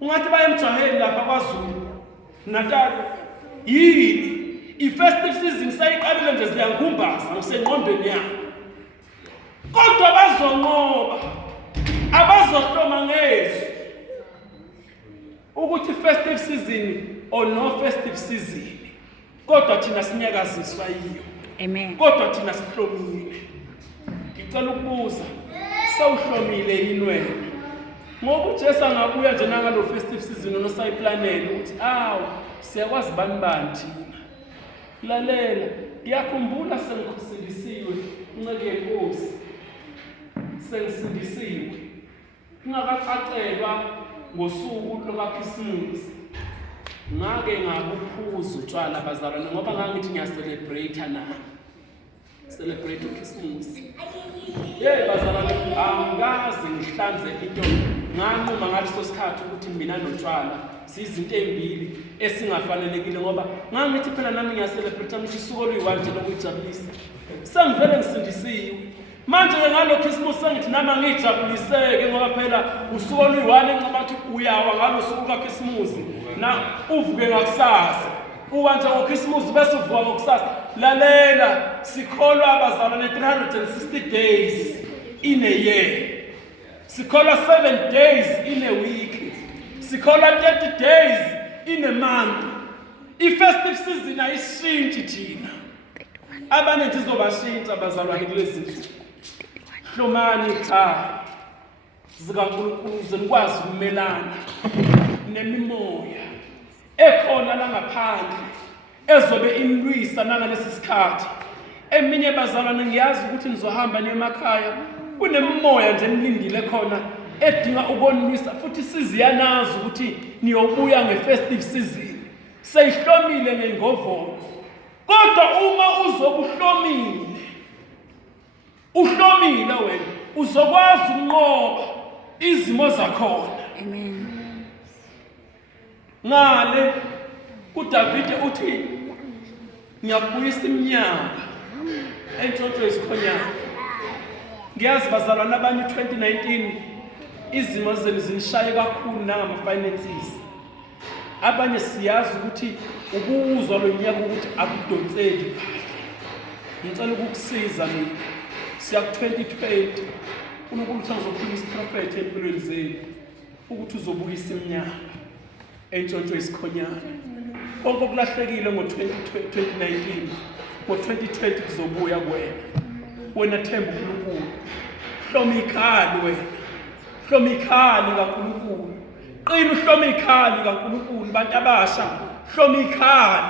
ungathi bayemjaheli lapha kwaZulu Natal yini i-festive season sayiqalile nje ziyangumbaza ngisengqondweni yami kodwa bazonqoba abazohloma ngezwi ukuthi festive season or no festive season kodwa thina sinyakaziswa yiyo. Amen. Kodwa thina sihlomile. Ngicela ukubuza sawuhlomile yini wena? Ngoba uJesu angabuya nje nangalo festive season onosayiplanela ukuthi siyakwazi bani thina. Lalela, ngiyakhumbula sengikhuselisiwe inceke yenkosi. Sengisindisiwe. Ngakacacelwa ngosuku lokaKhisimusi. Ngake ngabuphuza utshwala bazalwane ngoba ngangithi ngiyacelebrate nami. Celebrate uChristmas. Bazalwane angikaze ngihlanze into. Nganquma ngaleso sikhathi ukuthi mina notshwala sizinto ezimbili esingafanelekile ngoba ngangithi phela nami ngiyacelebrate ngithi isuku oluyi-1 nje lokujabulisa. Sengivele ngisindisiwe. Manje ngalo Christmas sengithi nami ngijabuliseke ngoba phela usuku oluyi-1 enqaba ukuthi uyawa ngalo suku kaChristmas na uvuke ngakusasa. Uwa nje ngoChristmas bese uvuka ngokusasa. Lalela sikholwa abazalwane 360 days in a year. Sikholwa 7 days in a week. Sikholwa 30 days in a month. I-festive season ayishintshi thina. Abanye nje izobashintsha abazalwane kulezi zinsuku. Hlomani zikaNkulunkulu zenikwazi ukumelana nemimoya ekhona la ngaphandle ezobe inlwisa nangalesi sikhathi. Eminye bazalwane ngiyazi ukuthi nizohamba nemakhaya kunemimoya nje nilindile khona edinga ukonilwisa futhi siziyanazi ukuthi niyobuya nge-festive season seyihlomile ngengovolo. Kodwa uma uhlomile wena uzokwazi ukunqoba izimo zakhona. Amen. Ngale uDavide uthi ngiyabuyisa iminyaka entshontsho yesikhonyana. Ngiyazi bazalwane abanye 2019 izimo zenu zinishaye kakhulu nangama-finances. Abanye siyazi ukuthi ukuzwa lo nyaka ukuthi akudonseli kahle. Ngicela ukukusiza mina. Siya ku-2020 uNkulunkulu uzokhuluma isiprofethi empilweni zenu ukuthi uzobuyisa iminyaka entshontsho yesikhonyana. Konke okulahlekile ngo-2019 ngo-2020 kuzobuya wena themba uNkulunkulu. Hlomikali wena. Hlomikali kaNkulunkulu. Qina uhlomikali kaNkulunkulu bantu abasha. Hlomikali.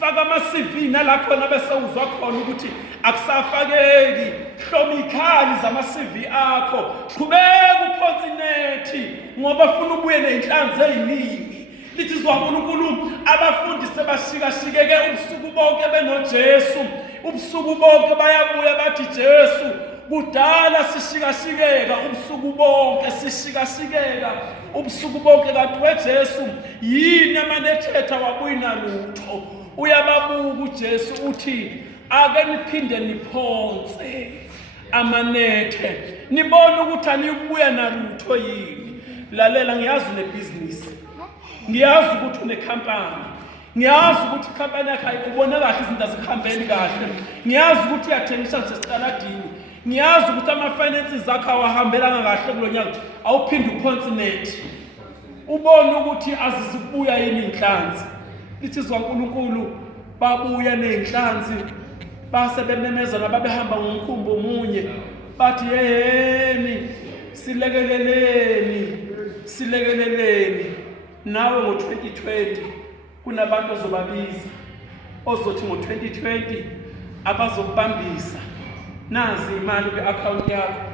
Faka ama-CV nalakhona bese uzwa khona ukuthi akusafakeki. Hlomikali zama-CV akho. Qhubeka uphonsa inethi ngoba ufuna ubuye nenhlanzi eziningi. Lithi zwa uNkulunkulu abafundi sebashikashikeke ubusuku bonke benoJesu. Ubusuku bonke bayabuya bathi Jesu kudala sishikashikeka ubusuku bonke sishikashikeka ubusuku bonke kanti weJesu yini amanethetha wabuyina lutho. Uyababuka uJesu uthi ake niphinde niphonse amanethe nibone ukuthi anibuya nalutho yini. Lalela ngiyazi nebusiness. Ngiyazi ukuthi unekhampani. Ngiyazi ukuthi ikhampani yakho ayikubona kahle izinto azikhambeni kahle. Ngiyazi ukuthi uyathengisa nje sicaladdini. Ngiyazi ukuthi ama-finances akho awahambelanga kahle kulonyaka awuphinde uphonse nethi. Ubone ukuthi azizibuya yini inhlanzi. Lithi zwa uNkulunkulu babuya nenhlanzi base bememeza nababehamba ngomkhumbi omunye bathi yeyeni silekeleleni nawe ngo-2020 kunabantu ozobabiza ozothi ngo-2020 abazokubambisa nazi imali kwi-account yakho